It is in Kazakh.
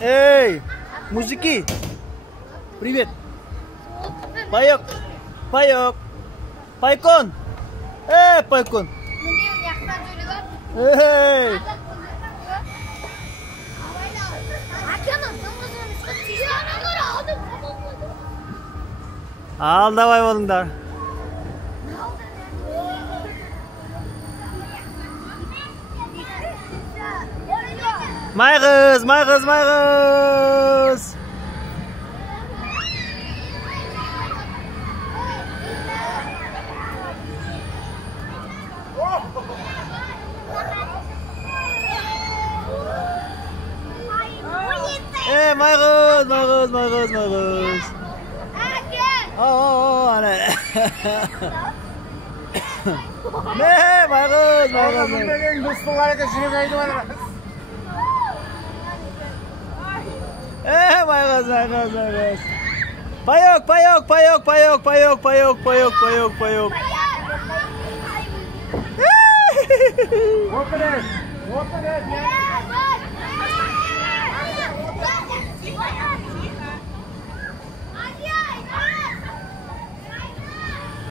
Эй, мужики, привет. Паёк, Паёк, Пайкон. Пайкон. Эй. Алдабай болуңдар. Майгыз, майгыз, майгыз. Майгыз, майгыз, майгыз, майгыз. Ана. Майгыз, майгыз. Менің достыларға жүрек айтып алыңыз. Майгыз, майгыз, майгыз. Паёк, паёк, паёк, паёк, паёк, паёк, паёк, паёк, паёк. Open it. Open it.